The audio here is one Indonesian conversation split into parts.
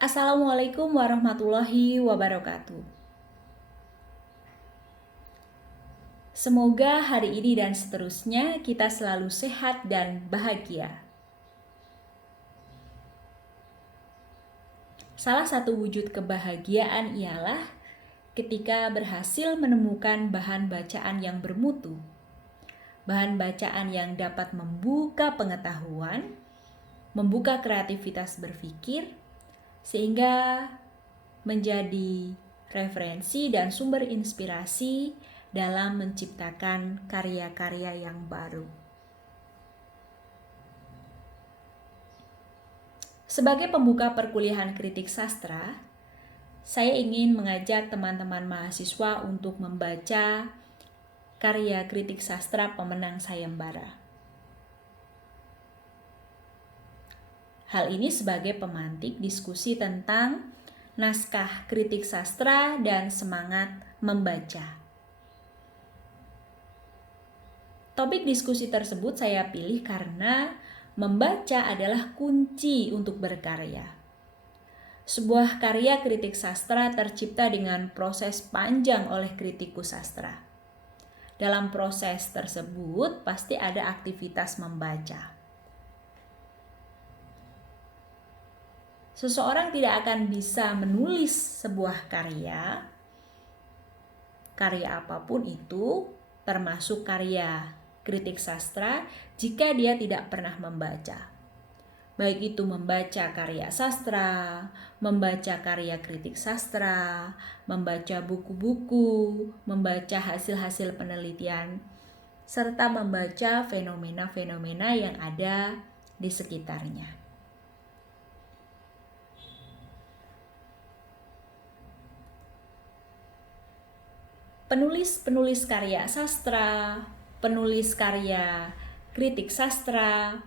Assalamualaikum warahmatullahi wabarakatuh. Semoga hari ini dan seterusnya kita selalu sehat dan bahagia. Salah satu wujud kebahagiaan ialah ketika berhasil menemukan bahan bacaan yang bermutu. Bahan bacaan yang dapat membuka pengetahuan, membuka kreativitas berpikir, sehingga menjadi referensi dan sumber inspirasi dalam menciptakan karya-karya yang baru. Sebagai pembuka perkuliahan kritik sastra, saya ingin mengajak teman-teman mahasiswa untuk membaca karya kritik sastra pemenang sayembara. Hal ini sebagai pemantik diskusi tentang naskah kritik sastra dan semangat membaca. Topik diskusi tersebut saya pilih karena membaca adalah kunci untuk berkarya. Sebuah karya kritik sastra tercipta dengan proses panjang oleh kritikus sastra. Dalam proses tersebut pasti ada aktivitas membaca. Seseorang tidak akan bisa menulis sebuah karya apapun itu, termasuk karya kritik sastra, jika dia tidak pernah membaca. Baik itu membaca karya sastra, membaca karya kritik sastra, membaca buku-buku, membaca hasil-hasil penelitian, serta membaca fenomena-fenomena yang ada di sekitarnya. Penulis-penulis karya sastra, penulis karya kritik sastra,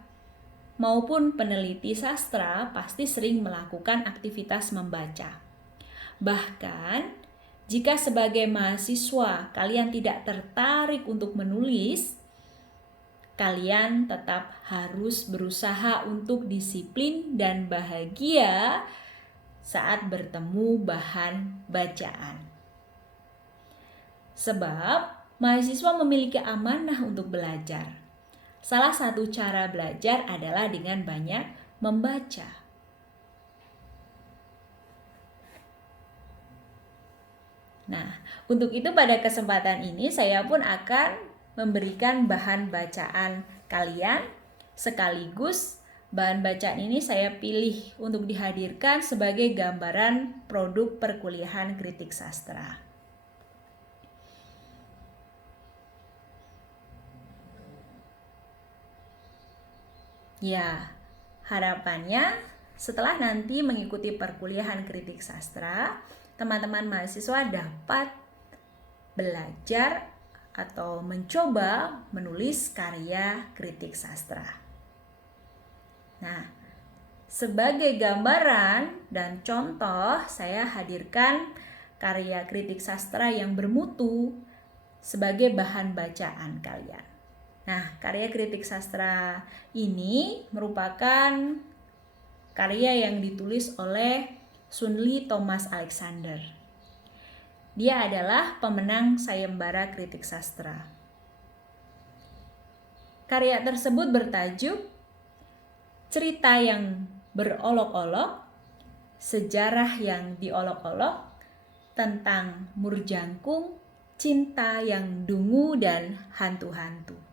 maupun peneliti sastra pasti sering melakukan aktivitas membaca. Bahkan, jika sebagai mahasiswa kalian tidak tertarik untuk menulis, kalian tetap harus berusaha untuk disiplin dan bahagia saat bertemu bahan bacaan. Sebab mahasiswa memiliki amanah untuk belajar. Salah satu cara belajar adalah dengan banyak membaca. Nah, untuk itu pada kesempatan ini saya pun akan memberikan bahan bacaan kalian, sekaligus bahan bacaan ini saya pilih untuk dihadirkan sebagai gambaran produk perkuliahan kritik sastra. Ya, harapannya setelah nanti mengikuti perkuliahan kritik sastra, teman-teman mahasiswa dapat belajar atau mencoba menulis karya kritik sastra. Nah, sebagai gambaran dan contoh, saya hadirkan karya kritik sastra yang bermutu sebagai bahan bacaan kalian. Nah, karya kritik sastra ini merupakan karya yang ditulis oleh Sunli Thomas Alexander. Dia adalah pemenang sayembara kritik sastra. Karya tersebut bertajuk Cerita yang Berolok-olok, Sejarah yang Diolok-olok, tentang Murjangkung, Cinta yang Dungu dan Hantu-hantu.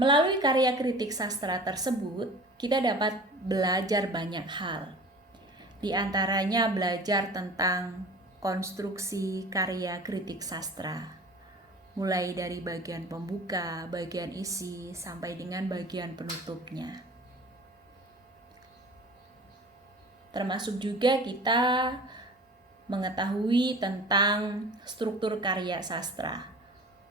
Melalui karya kritik sastra tersebut, kita dapat belajar banyak hal. Di antaranya belajar tentang konstruksi karya kritik sastra, mulai dari bagian pembuka, bagian isi, sampai dengan bagian penutupnya. Termasuk juga kita mengetahui tentang struktur karya sastra,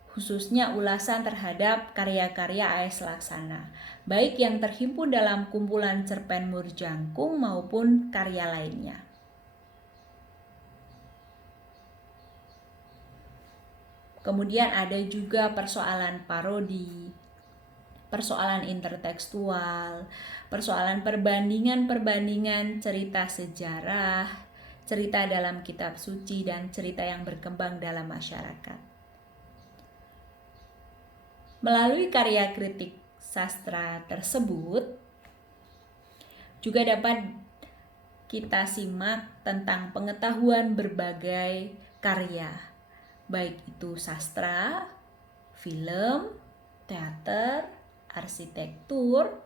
khususnya ulasan terhadap karya-karya A.S. Laksana, baik yang terhimpun dalam kumpulan cerpen Murjangkung maupun karya lainnya. Kemudian ada juga persoalan parodi, persoalan intertekstual, persoalan perbandingan-perbandingan cerita sejarah, cerita dalam kitab suci, dan cerita yang berkembang dalam masyarakat. Melalui karya kritik sastra tersebut, juga dapat kita simak tentang pengetahuan berbagai karya, baik itu sastra, film, teater, arsitektur,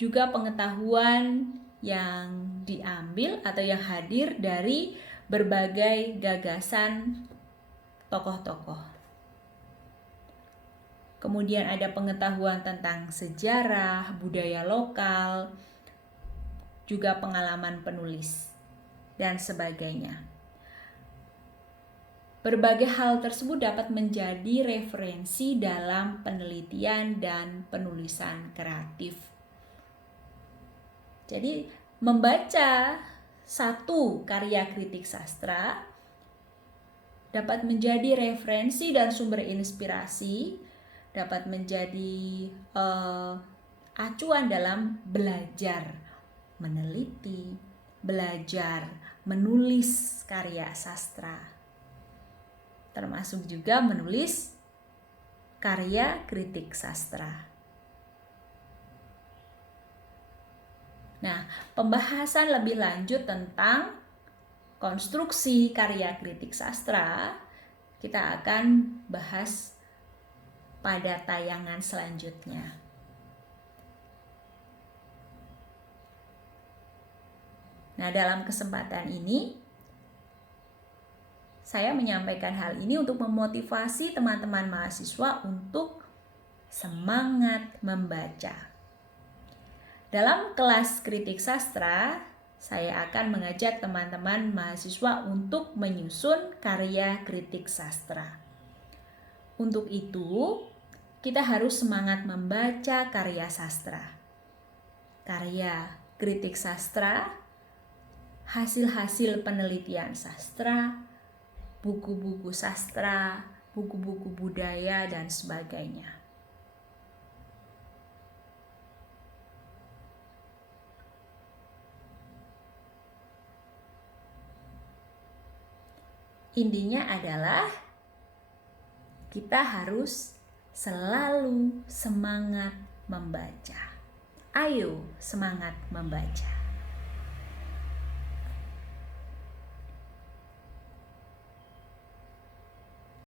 juga pengetahuan yang diambil atau yang hadir dari berbagai gagasan tokoh-tokoh. Kemudian ada pengetahuan tentang sejarah, budaya lokal, juga pengalaman penulis, dan sebagainya. Berbagai hal tersebut dapat menjadi referensi dalam penelitian dan penulisan kreatif. Jadi, membaca satu karya kritik sastra dapat menjadi referensi dan sumber inspirasi, dapat menjadi acuan dalam belajar meneliti, belajar menulis karya sastra, termasuk juga menulis karya kritik sastra. Nah, pembahasan lebih lanjut tentang konstruksi karya kritik sastra kita akan bahas pada tayangan selanjutnya. Nah, dalam kesempatan ini, saya menyampaikan hal ini untuk memotivasi teman-teman mahasiswa untuk semangat membaca. Dalam kelas kritik sastra, saya akan mengajak teman-teman mahasiswa untuk menyusun karya kritik sastra. Untuk itu, kita harus semangat membaca karya sastra. Karya kritik sastra, hasil-hasil penelitian sastra, buku-buku sastra, buku-buku budaya, dan sebagainya. Intinya adalah kita harus selalu semangat membaca. Ayo semangat membaca.